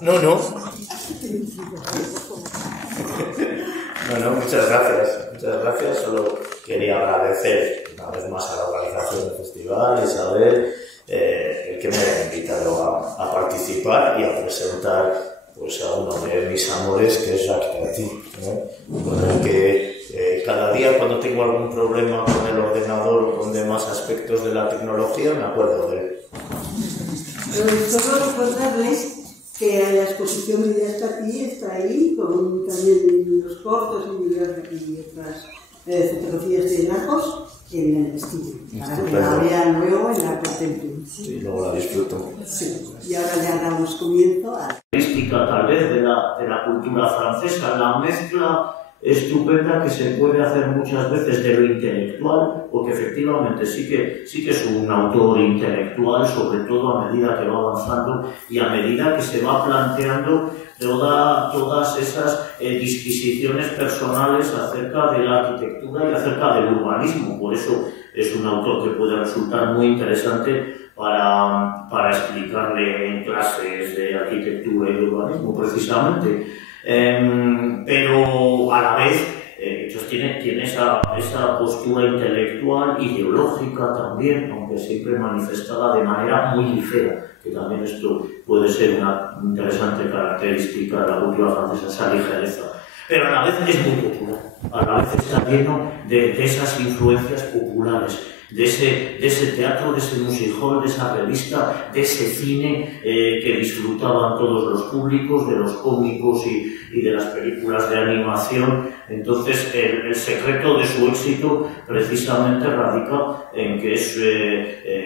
No, no. No, muchas gracias. Muchas gracias. Solo quería agradecer una vez más a la organización del festival, Isabel, el que me haya invitado a participar y a presentar pues a uno de mis amores, que es Jacques Tati, con el que cada día cuando tengo algún problema con el ordenador o con demás aspectos de la tecnología me acuerdo de él. Solo recordarles que la exposición de Jacques Tati está ahí, con también los cortos y otras fotografías de Lajos en el estilo, para que la vean luego en la contemplen. Sí, luego la disfruto. Sí. Y ahora ya damos comienzo a... Tal vez de la cultura francesa, la mezcla estupenda que se puede hacer muchas veces de lo intelectual, porque efectivamente sí que es un autor intelectual, sobre todo a medida que va avanzando y a medida que se va planteando todas esas disquisiciones personales acerca de la arquitectura y acerca del urbanismo. Por eso es un autor que puede resultar muy interesante para explicarle en clases de arquitectura y de urbanismo, precisamente. Pero a la vez tiene esa postura intelectual, ideológica también, aunque siempre manifestada de manera muy ligera, que también esto puede ser una interesante característica de la cultura francesa, esa ligereza. Pero a la vez es muy popular, a la vez está lleno de esas influencias populares, de ese teatro, de ese music hall, de esa revista, de ese cine que disfrutaban todos los públicos, de los cómicos y de las películas de animación. Entonces, el secreto de su éxito precisamente radica en que es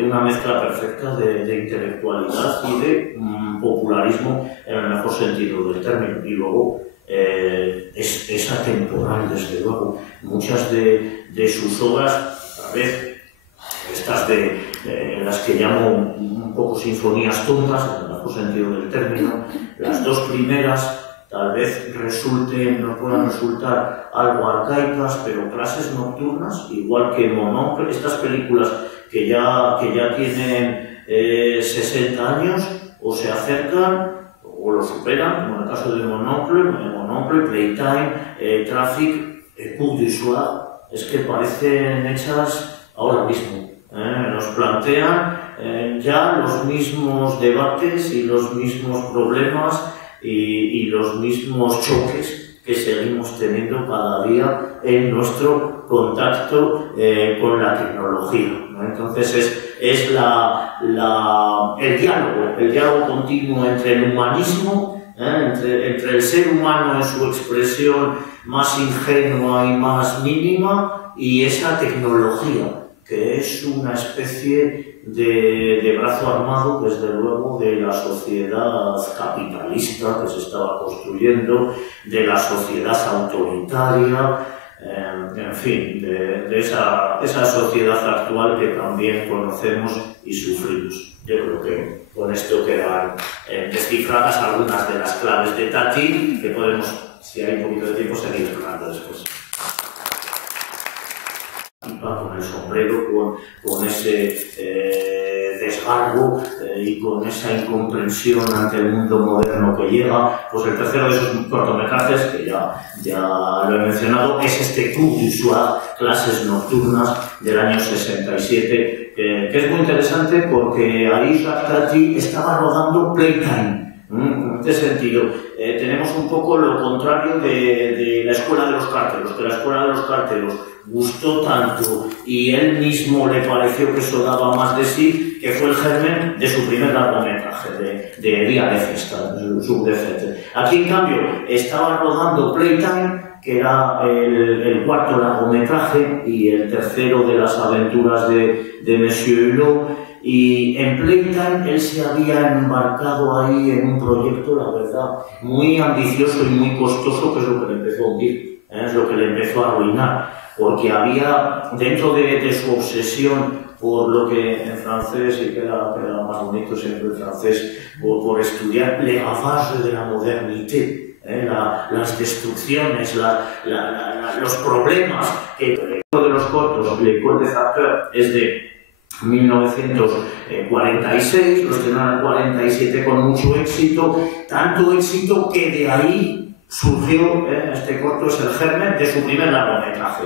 una mezcla perfecta de intelectualidad y de popularismo en el mejor sentido del término. Y luego, es atemporal, desde luego. Muchas de sus obras, tal vez, estas las que llamo un poco sinfonías tontas, en el mejor sentido del término, las dos primeras tal vez no puedan resultar algo arcaicas, pero clases nocturnas, igual que Mononcle, estas películas que ya tienen 60 años, o se acercan o lo superan, como en el caso de Mononcle, Playtime, Traffic, Coup du Soir, es que parecen hechas ahora mismo. Nos plantean ya los mismos debates y los mismos problemas y los mismos choques que seguimos teniendo cada día en nuestro contacto con la tecnología, ¿no? Entonces es el diálogo continuo entre el humanismo, entre el ser humano en su expresión más ingenua y más mínima, y esa tecnología, que es una especie de brazo armado, desde luego, de la sociedad capitalista que se estaba construyendo, de la sociedad autoritaria, en fin, de esa sociedad actual que también conocemos y sufrimos. Yo creo que con esto quedan descifradas algunas de las claves de Tati, que podemos, si hay un poquito de tiempo, seguir hablando después. Con el sombrero, con ese desgarro y con esa incomprensión ante el mundo moderno que llega. Pues el tercero de esos cortometrajes, que ya lo he mencionado, es este Coup du Soir, clases nocturnas, del año 67, que es muy interesante porque ahí Jacques Tati estaba rodando Playtime. En este sentido, tenemos un poco lo contrario de la Escuela de los Cártelos, que la Escuela de los Cártelos gustó tanto y él mismo le pareció que eso daba más de sí, que fue el germen de su primer largometraje, de Día de Fiesta, Subdefete. Aquí, en cambio, estaba rodando Playtime, que era el cuarto largometraje y el tercero de las aventuras de Monsieur Hulot. Y en Playtime él se había embarcado ahí en un proyecto, la verdad, muy ambicioso y muy costoso, que es lo que le empezó a hundir, es lo que le empezó a arruinar, porque había, dentro de su obsesión por lo que en francés, y queda más bonito siempre en francés, por estudiar le ravage de la modernité, las destrucciones, los problemas que de los cortos, Le Corps des Acteurs, es de 1946, lo estrenaron en el 47 con mucho éxito, tanto éxito que de ahí surgió, este corto es el germen de su primer largometraje,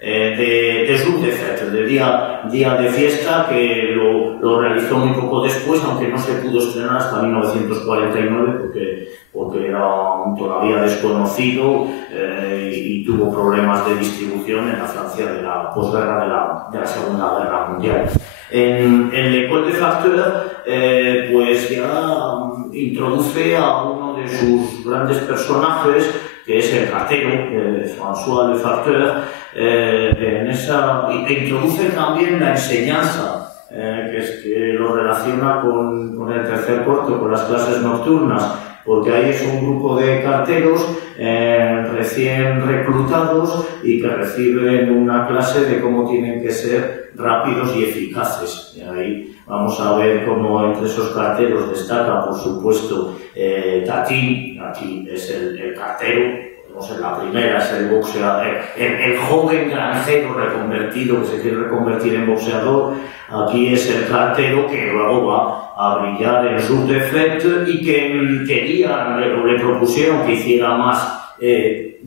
de Jour de Fête, de día de fiesta, que lo realizó muy poco después, aunque no se pudo estrenar hasta 1949 porque era todavía desconocido y tuvo problemas de distribución en la Francia de la posguerra de la Segunda Guerra Mundial. En L'École des Facteurs, pues ya introduce a uno de sus grandes personajes, que es el cartero, François Le Facteur, e introduce también la enseñanza, que lo relaciona con el tercer corto, con las clases nocturnas, porque ahí es un grupo de carteros recién reclutados y que reciben una clase de cómo tienen que ser rápidos y eficaces. Y ahí vamos a ver cómo entre esos carteros destaca, por supuesto, Tati. Aquí es el cartero. En la primera es el boxeador, el joven granjero reconvertido que se quiere reconvertir en boxeador. Aquí es el cartero que luego va a brillar en Jour de Fête y que le propusieron que hiciera más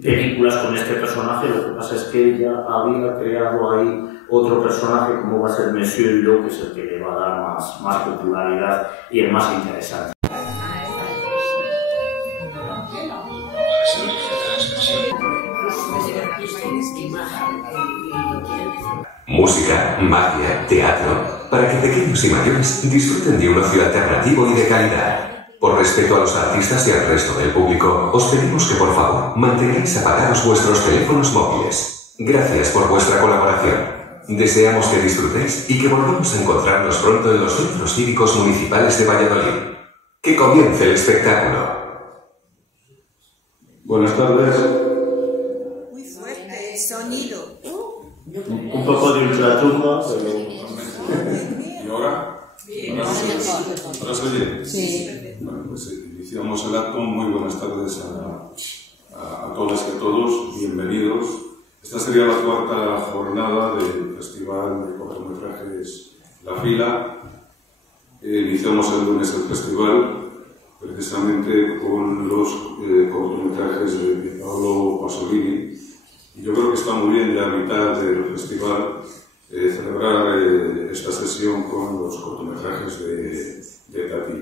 películas con este personaje. Lo que pasa es que ella había creado ahí otro personaje como va a ser Monsieur Hulot, que es el que le va a dar más popularidad y el más interesante. Música, magia, teatro, para que pequeños y mayores disfruten de un ocio alternativo y de calidad. Por respeto a los artistas y al resto del público, os pedimos que por favor mantengáis apagados vuestros teléfonos móviles. Gracias por vuestra colaboración. Deseamos que disfrutéis y que volvamos a encontrarnos pronto en los centros cívicos municipales de Valladolid. Que comience el espectáculo. Buenas tardes. Muy fuerte, sonido. Un poco de ultratumba, pero... ¿Y ahora? Bien. ¿Ahora se oye? Sí. Bueno, pues iniciamos el acto. Muy buenas tardes a todas y a todos. Bienvenidos. Esta sería la cuarta jornada del Festival de Cortometrajes La Fila. Iniciamos el lunes el festival, precisamente con los cortometrajes de Paolo Pasolini. Y yo creo que está muy bien ya a mitad del festival celebrar esta sesión con los cortometrajes de Tati.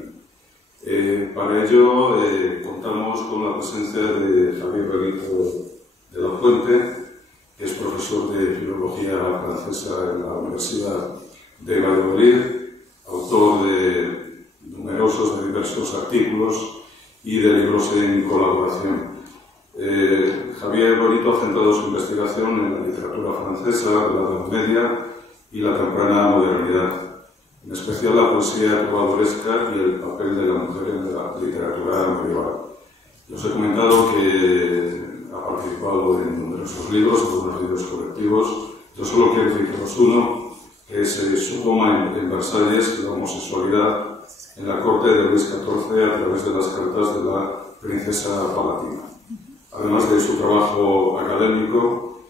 Para ello contamos con la presencia de Javier Benito de la Fuente, que es profesor de Filología Francesa en la Universidad de Valladolid, autor de numerosos, de diversos artículos y de libros en colaboración. Javier Benito ha centrado su investigación en la literatura francesa de la Edad Media y la temprana modernidad, en especial la poesía trovadoresca y el papel de la mujer en la literatura medieval. Os he comentado que ha participado en numerosos libros, algunos libros colectivos. Yo solo quiero citaros uno, que es su toma en Versalles, la homosexualidad en la corte de Luis XIV a través de las cartas de la princesa Palatina. Además de su trabajo académico,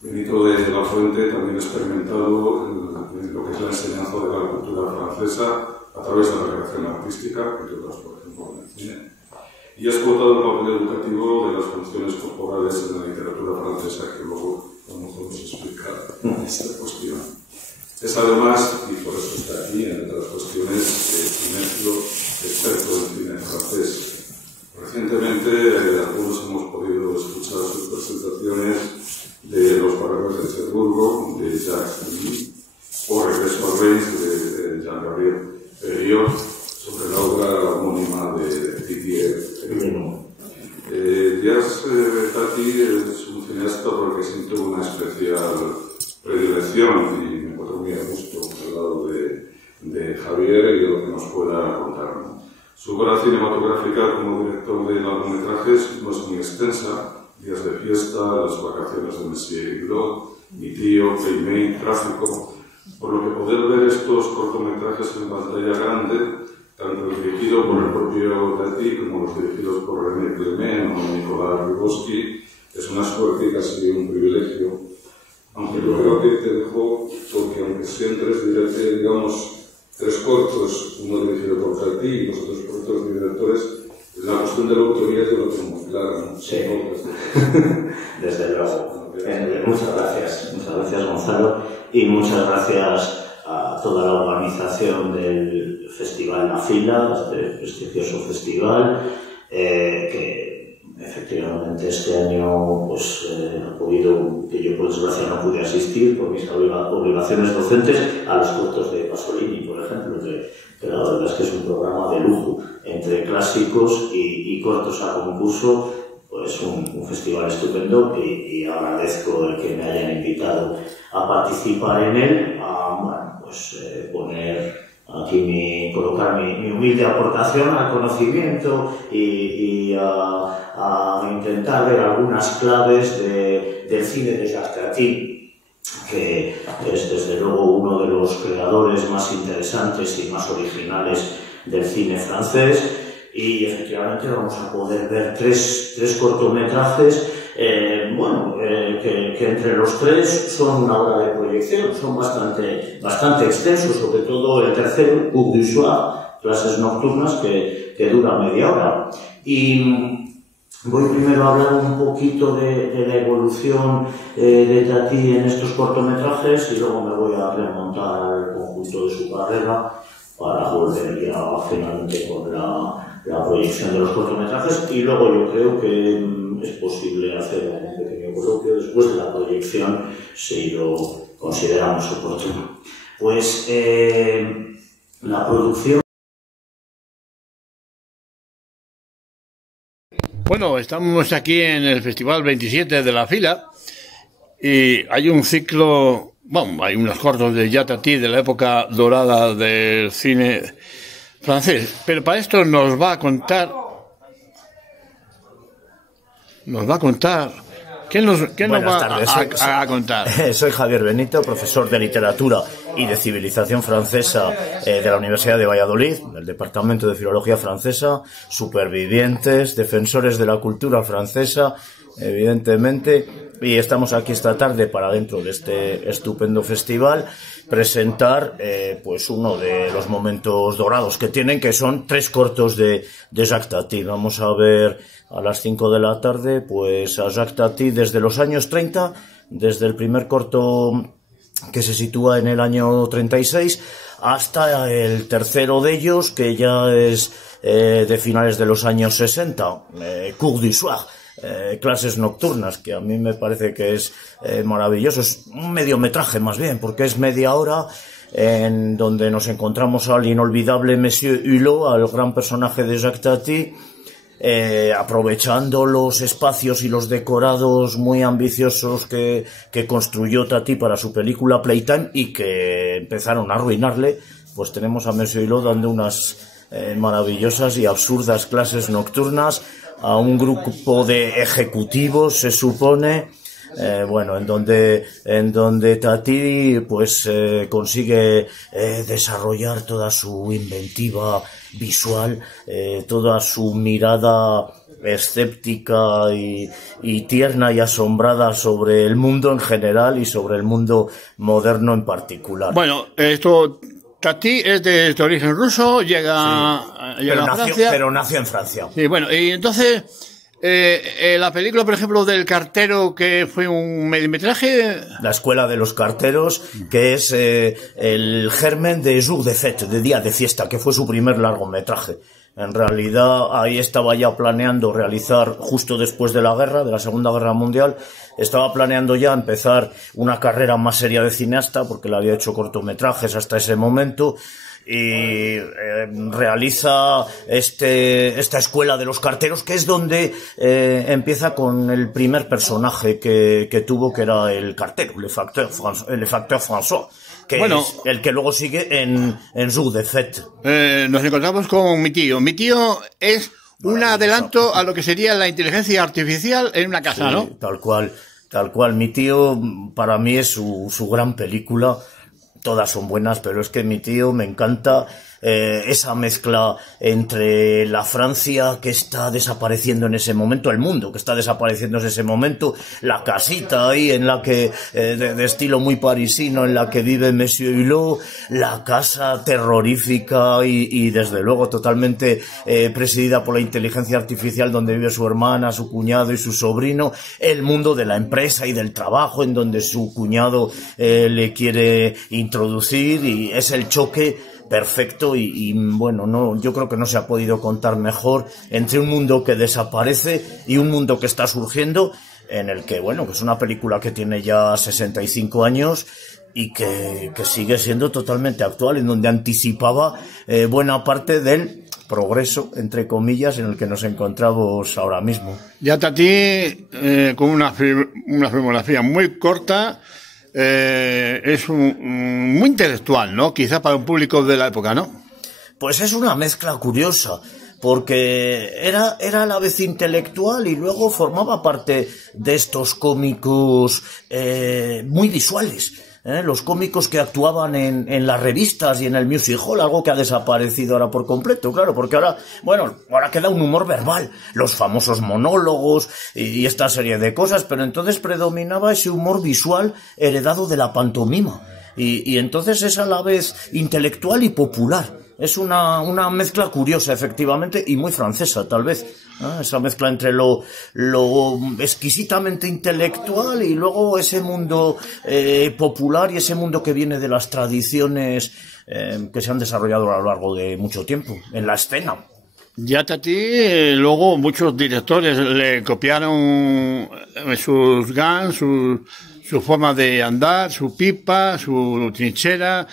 Benito de la Fuente también ha experimentado en lo que es la enseñanza de la cultura francesa a través de la creación artística, entre otras, por ejemplo, en el cine, y ha explotado el papel educativo de las funciones corporales en la literatura francesa, que luego vamos a explicar esta cuestión. Es además, y por eso está aquí, en otras cuestiones, cinéfilo, experto en cine francés. Recientemente algunos hemos podido escuchar sus presentaciones de Los Barrones de Cherburgo, de Jacques Demy, o Regreso al Reims, de Jean-Gabriel Perriot, sobre la obra homónima de Didier Perriot. Díaz Tati es un cineasta por el que siento una especial predilección y me encuentro muy a gusto al lado de Javier y de lo que nos pueda contar. Su obra cinematográfica como director de largometrajes no es muy extensa: Días de fiesta, Las vacaciones de Monsieur Hulot, Mi tío, Feimei, Tráfico, por lo que poder ver estos cortometrajes en pantalla grande, tanto el dirigido por el propio Tati como los dirigidos por René Clement o Nicolás Rybowski, es una suerte y casi un privilegio, Aunque yo creo que te dejó, porque aunque sean tres, digamos, tres cortos, uno dirigido por Tati y los otros por otros directores, la cuestión de la autoría te lo tengo muy clara, ¿no? Sí, desde luego. Muchas gracias Gonzalo, y muchas gracias a toda la organización del Festival La Fila, este prestigioso festival, que efectivamente este año pues, ha podido, que yo por desgracia no pude asistir por mis obligaciones docentes, a los cortos de Pasolini, por ejemplo, que la verdad es que es un programa de lujo, entre clásicos y cortos a concurso. Pues un festival estupendo, y agradezco el que me hayan invitado a participar en él, a poner aquí colocar mi humilde aportación al conocimiento y a intentar ver algunas claves del cine de Jacques Tati, que es desde luego uno de los creadores más interesantes y más originales del cine francés. Y efectivamente vamos a poder ver tres cortometrajes, que entre los tres son una hora de proyección, son bastante extensos, sobre todo el tercero, Cours du Soir, clases nocturnas, que dura media hora. Y voy primero a hablar un poquito de la evolución de Tati en estos cortometrajes, y luego me voy a remontar al conjunto de su carrera para volver ya finalmente con la proyección de los cortometrajes, y luego yo creo que es posible hacer un pequeño coloquio después de la proyección, si lo consideramos oportuno. Pues la producción... Bueno, estamos aquí en el Festival 27 de La Fila, y hay un ciclo, bueno, hay unos cortos de Jacques Tati de la época dorada del cine francés, pero para esto nos va a contar, ¿quién nos va a contar? Soy Javier Benito, profesor de literatura y de civilización francesa de la Universidad de Valladolid, del Departamento de Filología Francesa, supervivientes, defensores de la cultura francesa, evidentemente, y estamos aquí esta tarde para, dentro de este estupendo festival, presentar pues uno de los momentos dorados que tienen, que son tres cortos de Jacques Tati. Vamos a ver a las 5 de la tarde pues a Jacques Tati desde los años 30, desde el primer corto que se sitúa en el año 36 hasta el tercero de ellos, que ya es de finales de los años 60, Cours du Soir, clases nocturnas, que a mí me parece que es maravilloso. Es un mediometraje más bien, porque es media hora en donde nos encontramos al inolvidable Monsieur Hulot, al gran personaje de Jacques Tati, aprovechando los espacios y los decorados muy ambiciosos que construyó Tati para su película Playtime y que empezaron a arruinarle. Pues tenemos a Monsieur Hulot dando unas maravillosas y absurdas clases nocturnas a un grupo de ejecutivos, se supone, en donde Tati pues consigue desarrollar toda su inventiva visual, toda su mirada escéptica y tierna y asombrada sobre el mundo en general y sobre el mundo moderno en particular. Bueno, Tati es de origen ruso, llega a Francia. Pero nació en Francia. Sí, bueno, y entonces, la película, por ejemplo, del cartero, que fue un mediometraje... La escuela de los carteros, que es el germen de Jour de Fête, de día de fiesta, que fue su primer largometraje. En realidad, ahí estaba ya planeando realizar, justo después de la guerra, de la Segunda Guerra Mundial, estaba planeando ya empezar una carrera más seria de cineasta, porque le había hecho cortometrajes hasta ese momento, y realiza esta escuela de los carteros, que es donde empieza con el primer personaje que tuvo, que era el cartero, le facteur François, que es el que luego sigue en Jour de Fête. Nos encontramos con mi tío. Mi tío es un adelanto a lo que sería la inteligencia artificial en una casa, sí, ¿no? Tal cual. Mi tío, para mí, es su gran película. Todas son buenas, pero es que mi tío me encanta esa mezcla entre la Francia que está desapareciendo en ese momento, el mundo que está desapareciendo en ese momento, la casita ahí en la que, de estilo muy parisino, en la que vive Monsieur Hulot, la casa terrorífica y desde luego totalmente presidida por la inteligencia artificial, donde vive su hermana, su cuñado y su sobrino, el mundo de la empresa y del trabajo, en donde su cuñado le quiere introducir, y es el choque perfecto y bueno, no, yo creo que no se ha podido contar mejor entre un mundo que desaparece y un mundo que está surgiendo, en el que, bueno, que es una película que tiene ya 65 años y que sigue siendo totalmente actual, en donde anticipaba buena parte del progreso, entre comillas, en el que nos encontramos ahora mismo. Jata Tee, con una filmografía muy corta, es muy intelectual, ¿no? Quizá para un público de la época, ¿no? Pues es una mezcla curiosa, porque era a la vez intelectual y luego formaba parte de estos cómicos muy visuales. Los cómicos que actuaban en las revistas y en el music hall, algo que ha desaparecido ahora por completo, claro, porque ahora queda un humor verbal, los famosos monólogos y esta serie de cosas, pero entonces predominaba ese humor visual heredado de la pantomima, y entonces es a la vez intelectual y popular. Es una mezcla curiosa, efectivamente, y muy francesa, tal vez. Esa mezcla entre lo exquisitamente intelectual y luego ese mundo popular y ese mundo que viene de las tradiciones que se han desarrollado a lo largo de mucho tiempo en la escena. Jata Tee, luego muchos directores le copiaron sus guns, su forma de andar, su pipa, su trinchera.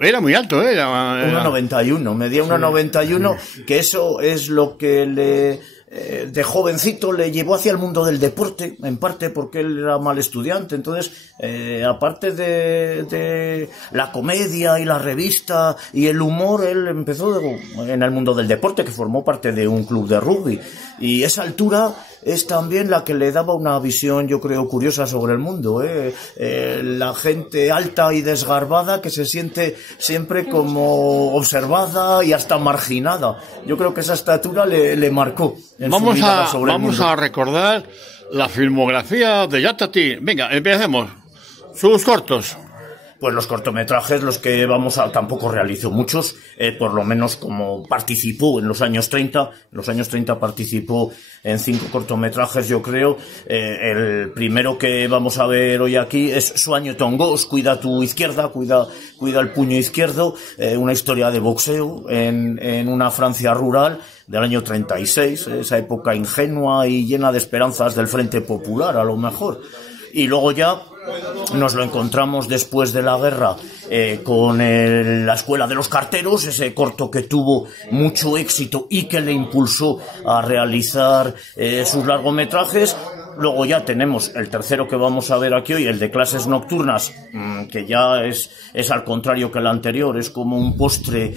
Era muy alto, era 1,91, medía 1,91, que eso es lo que de jovencito le llevó hacia el mundo del deporte, en parte porque él era mal estudiante. Entonces, aparte de la comedia y la revista y el humor, él empezó en el mundo del deporte, que formó parte de un club de rugby, y esa altura es también la que le daba una visión, yo creo, curiosa sobre el mundo, la gente alta y desgarbada que se siente siempre como observada y hasta marginada. Yo creo que esa estatura le marcó. Vamos a recordar la filmografía de Jata Tee. Venga, empecemos. Sus cortos. Pues los cortometrajes, los que tampoco realizó muchos, por lo menos como participó en los años 30. En los años 30 participó en 5 cortometrajes, yo creo. El primero que vamos a ver hoy aquí es Soigne ton gauche, cuida tu izquierda, cuida el puño izquierdo, una historia de boxeo en una Francia rural del año 36, esa época ingenua y llena de esperanzas del Frente Popular, a lo mejor. Y luego ya nos lo encontramos después de la guerra con la Escuela de los Carteros, ese corto que tuvo mucho éxito y que le impulsó a realizar sus largometrajes. Luego ya tenemos el tercero que vamos a ver aquí hoy, el de Clases Nocturnas, que ya es al contrario que el anterior, es como un postre,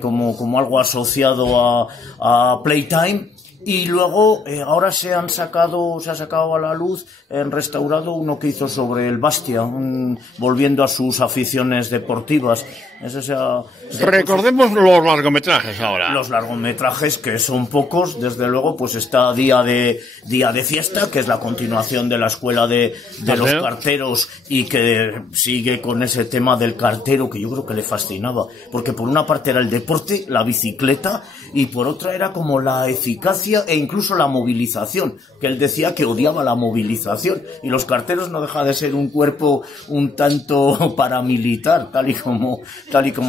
como algo asociado a Playtime. Y luego ahora se ha sacado a la luz, restaurado, uno que hizo sobre el Bastia, volviendo a sus aficiones deportivas. Recordemos los largometrajes ahora. Los largometrajes, que son pocos, desde luego, pues está Día de Fiesta, que es la continuación de la Escuela de los Carteros, y que sigue con ese tema del cartero, que yo creo que le fascinaba, porque por una parte era el deporte, la bicicleta, y por otra era como la eficacia e incluso la movilización, que él decía que odiaba la movilización, y los carteros no deja de ser un cuerpo un tanto paramilitar, tal y como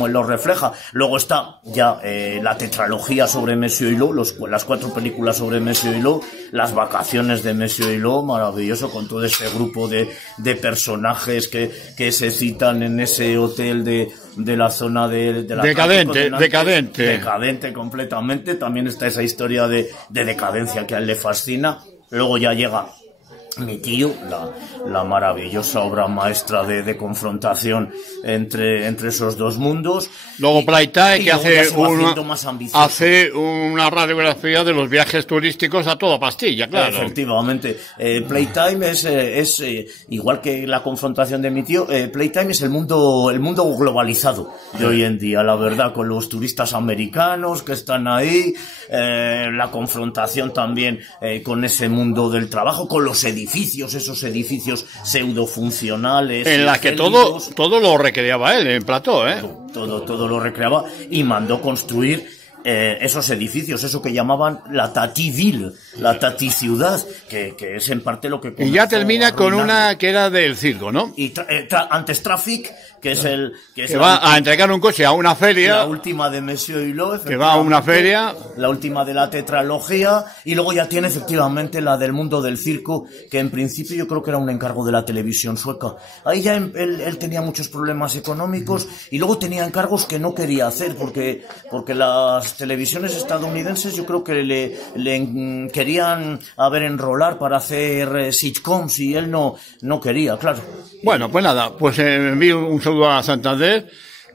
él lo refleja. Luego está ya la tetralogía sobre Monsieur Hulot, las 4 películas sobre Monsieur Hulot, las vacaciones de Monsieur Hulot, maravilloso, con todo ese grupo de personajes que se citan en ese hotel de la zona de la decadente completamente. También está esa historia de decadencia que a él le fascina. Luego ya llega mi tío, la maravillosa obra maestra de confrontación entre esos dos mundos. Luego Playtime, que hace una radiografía de los viajes turísticos a toda pastilla, claro. Efectivamente. Playtime es igual que la confrontación de mi tío, Playtime es el mundo globalizado de hoy en día, la verdad, con los turistas americanos que están ahí, la confrontación también con ese mundo del trabajo, con los esos edificios pseudofuncionales. En la que todo lo recreaba él en plató, ¿eh? Todo lo recreaba y mandó construir esos edificios, eso que llamaban la Tativille, la Taticiudad, que es en parte lo que... Y ya termina con una que era del circo, ¿no? Y antes Traffic, que es que va a entregar un coche a una feria. La última de Monsieur Hulot, que va a una feria. La última de la tetralogía. Y luego ya tiene efectivamente la del mundo del circo, que en principio yo creo que era un encargo de la televisión sueca. Ahí ya él tenía muchos problemas económicos y luego tenía encargos que no quería hacer porque las televisiones estadounidenses yo creo que le querían enrolar para hacer sitcoms y él no quería, claro. Bueno, pues nada, pues envío un saludo a Santander,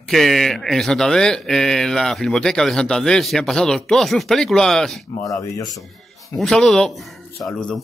que en Santander, en la Filmoteca de Santander, se han pasado todas sus películas. Maravilloso. Un saludo. Saludo.